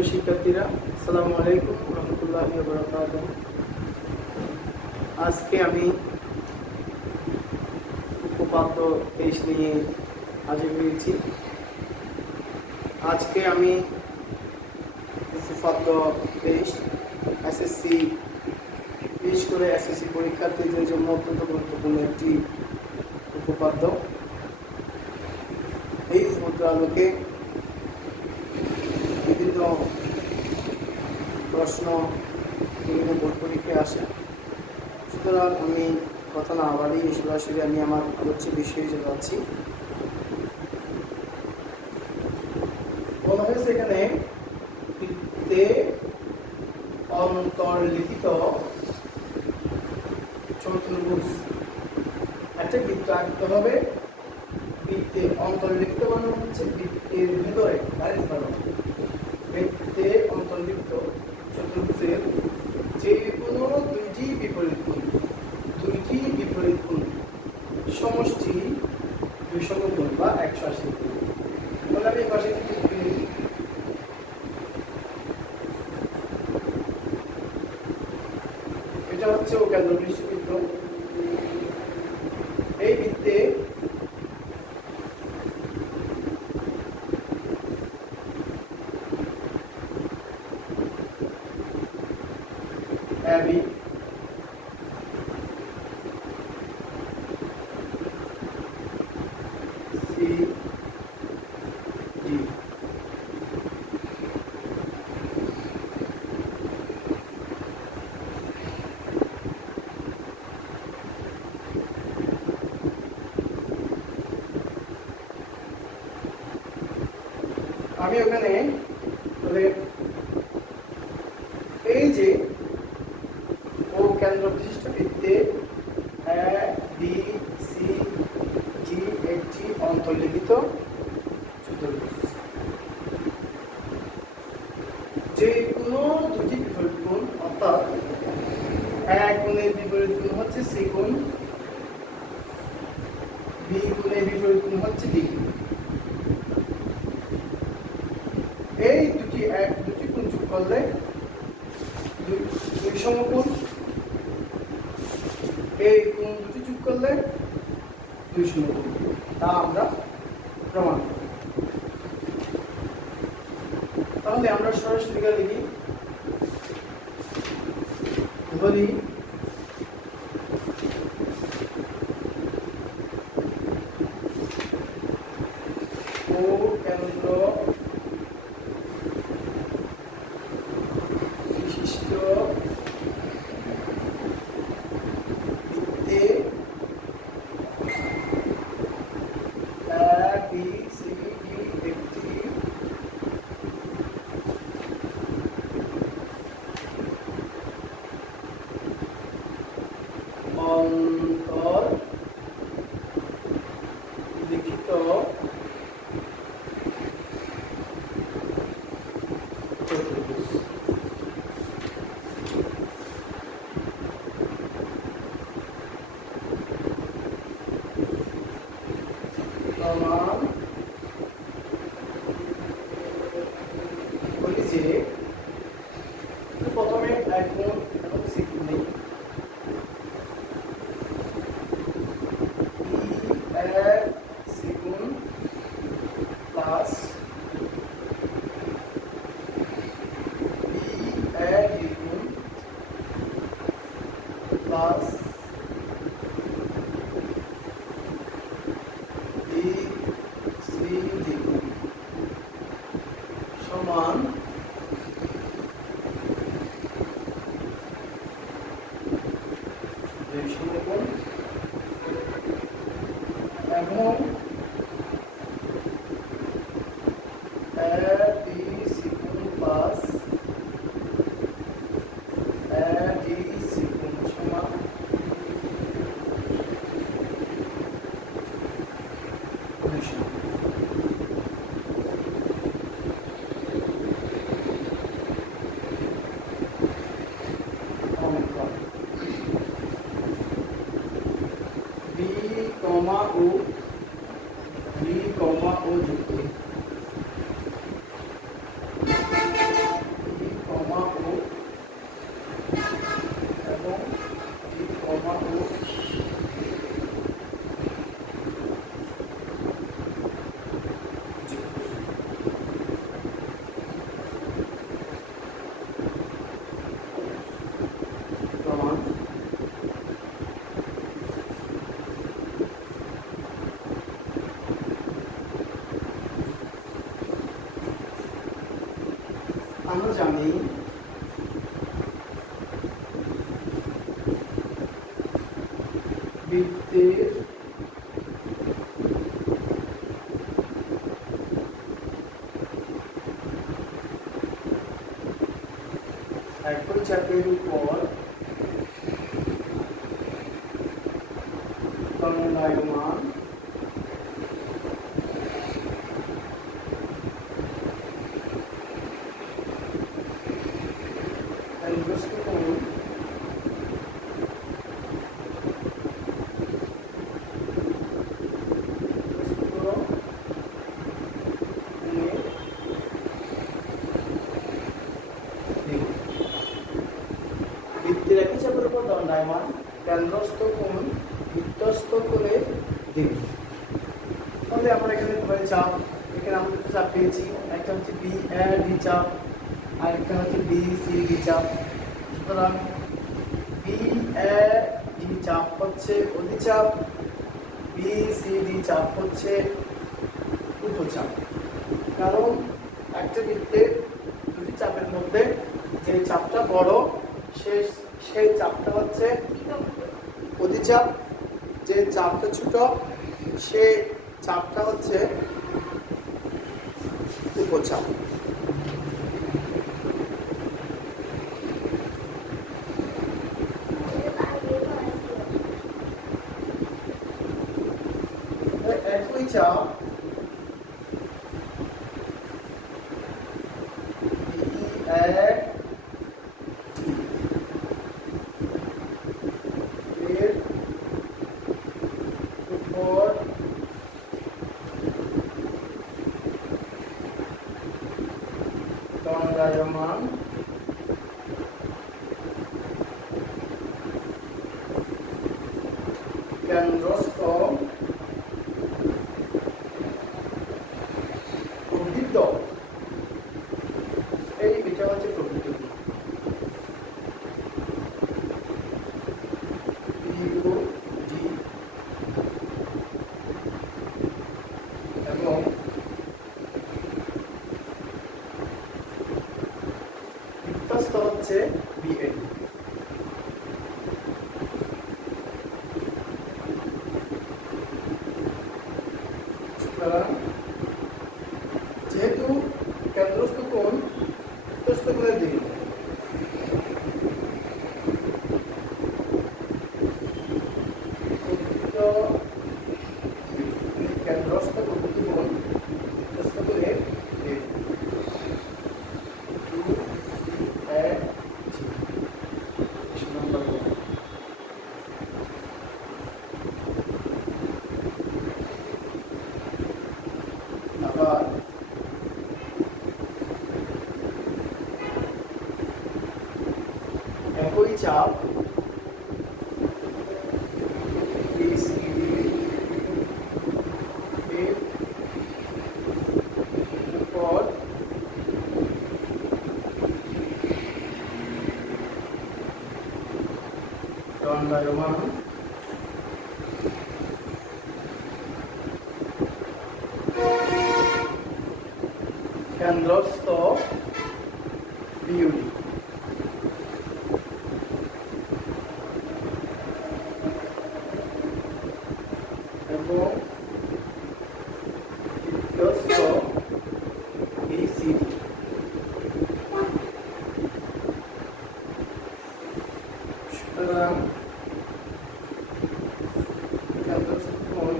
প্রিয় শিক্ষার্থীরা, আসসালামু আলাইকুম রহমতুল্লাহি ওয়া বারাকাতুহু। আজকে আমি উপপাদ্য 23 নিয়ে হাজির হয়েছি। আজকে আমি উপপাদ্য 23 এসএসসি, বিশেষ করে এসএসসি পরীক্ষার্থীদের জন্য অত্যন্ত গুরুত্বপূর্ণ একটি উপপাদ্য। এই উপপাদ্য আলোকে বিভিন্ন প্রশ্ন বিভিন্ন বোর্ড পরীক্ষায় আসে। সুতরাং আমি কথা না বাড়িয়ে সরাসরি আমি আমার আলোচ্য বিষয়ে যাচ্ছি। বলা হয়েছে এখানে বৃত্তে অন্তর্লিখিত চতুর্ভুজ। একটা বৃত্ত আঁকতে হবে। বৃত্তে অন্তর্লিখিত মানে হচ্ছে বৃত্তের ভিতরে, বৃত্তে অন্তর্লিখিত চতুর্ভুজের যে কোনো দুইটি বিপরীত কোণ সমষ্টি 200 কোণ বা 180 কোণ। তাহলে আমি এই পাশে এটা হচ্ছে ও কেন্দ্র বিশিষ্ট বৃত্ত। এই বৃত্তে AB CD আমি ওখানে এই যে ও কেন্দ্র বিশিষ্ট বৃত্তে ABCD একটি অন্তর্লিখিত চতুর্ভুজ। যে কোনো দুটি বিপরীত কোণ, অর্থাৎ এক কোণের বিপরীত কোণ হচ্ছে C কোণ, B কোণের বিপরীত কোণ হচ্ছে D কোণ। এই দুটি কোণ যোগ করলে দুই সমকোণ, এই কোণ দুটি যোগ করলে দুই সমকোণ, তা আমরা প্রমাণ করি। তাহলে আমরা সরাসরি লিখি, ধরি ও কেন্দ্র বিশিষ্ট বৃত্তে ABCD একটি অন্তর্লিখিত চতুর্ভুজ। প্রমাণ বলি যে প্রথমে এক কোণ এবং সি কোণ নেই, সি কোণ প্লাস ডি কোণ প্লাস ডি কোণ সমান দুই সমকোণ এবং ABC কোণ প্লাস ADC কোণ সমান দুই সমকোণ। আমরা জানি বৃত্তের একই চাপের উপর দণ্ডায়মান বৃত্তের একই চাপের উপর দণ্ডায়মান কেন্দ্রস্থ কোণ বৃত্তস্থ কোণের দ্বিগুণ। তাহলে আমরা এখানে দুটো চাপ, এখানে আমরা দুটো চাপ পেয়েছি, একটা হচ্ছে বি এ ডি চাপ আর একটা হচ্ছে বি সি ডি চাপ। সুতরাং বি এ ডি চাপ হচ্ছে অধিচাপ, বি সি ডি চাপ হচ্ছে উপচাপ। কারণ একটা বৃত্তের দুটি চাপের মধ্যে যে চাপটা বড় সেই চাপটা হচ্ছে অধিচাপ, যে চাপটা ছোট সেই চাপটা হচ্ছে উপচাপ। একই চাপ এর উপর দণ্ডায়মান কেন্দ্রস্থ প্রবৃত্ত, এটা হচ্ছে প্রবৃত্ত এবং বৃত্তস্থ হচ্ছে বিএড। যেহেতু কেন্দ্রস্থ কোণ বৃত্তস্থ কোণের দ্বিগুণ, কেন্দ্রস্থ প্রকৃত কোণ বৃত্তস্থ কোণের দ্বিগুণ। আবার একই চাপ উপর দণ্ডায়মান কেন্দ্রস্থ বিইউডি এবং বৃত্তস্থ বিসিডি। সুতরাং কেন্দ্রস্থ কোণ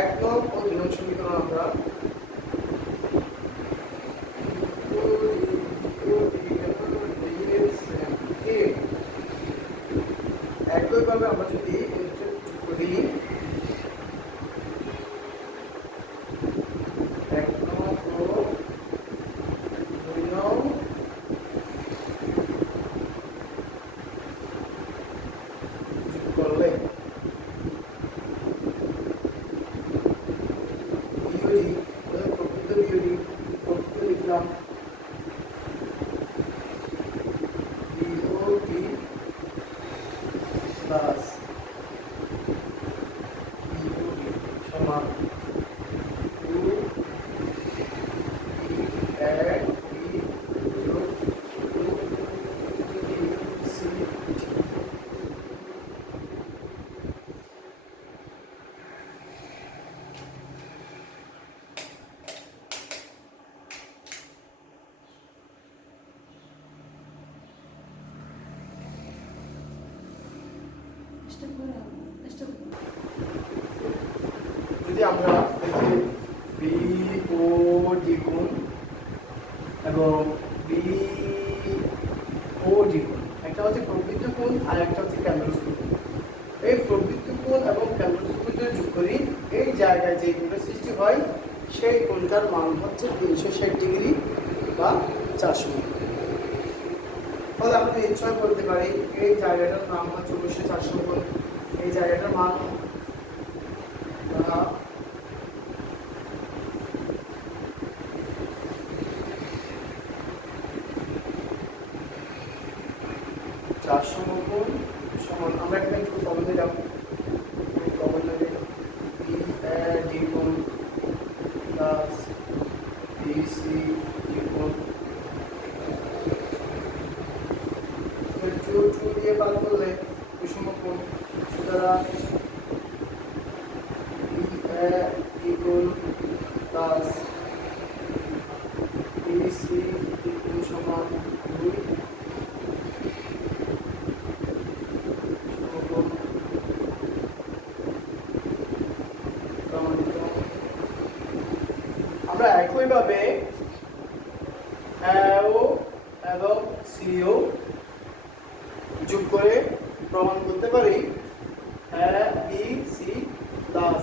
এক নং ও দুই নং সমীকরণ আমরা একইভাবে আমরা যদি দিই এক নং ও দুই নং করলে প্রকৃত বিইউডি প্রকৃত লিখলাম বিইউডি যদি আমরা দেখি বি ও ডি কোণ এবং বি ও ডি কোণ, একটা হচ্ছে প্রবৃত্ত কোণ আর একটা হচ্ছে কেন্দ্রস্থ কোণ। এই প্রবৃত্ত কোণ এবং কেন্দ্রস্থ কোণ যদি যোগ করি, এই জায়গায় যে কোণের সৃষ্টি হয় সেই কোণটার মান হচ্ছে 360 ডিগ্রি বা 400 ডিগ্রি। তাহলে আমরা নিশ্চয় বলতে পারি এই জায়গাটার নাম হচ্ছে 400 কোণ। এই জায়গাটার মান 400 কোণ সমান, আমরা এখানে একটু কমন দিলাম, কমন নেবে ডি কোণ প্লাস ডিসি ডি কোণ, টু দিয়ে বাদ করলে বিষম কোণ, সুতরাং ডি কোণ প্লাস ডিসি ডি কোণ সমান 2। আমরা একইভাবে AO এবং CO যোগ করে প্রমাণ করতে পারি ABC প্লাস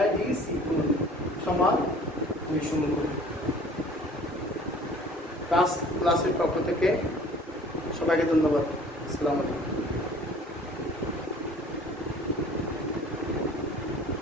ADC কোণ সমান 200 কোণ। ক্লাসের পক্ষ থেকে সবাইকে ধন্যবাদ। আসসালামু আলাইকুম।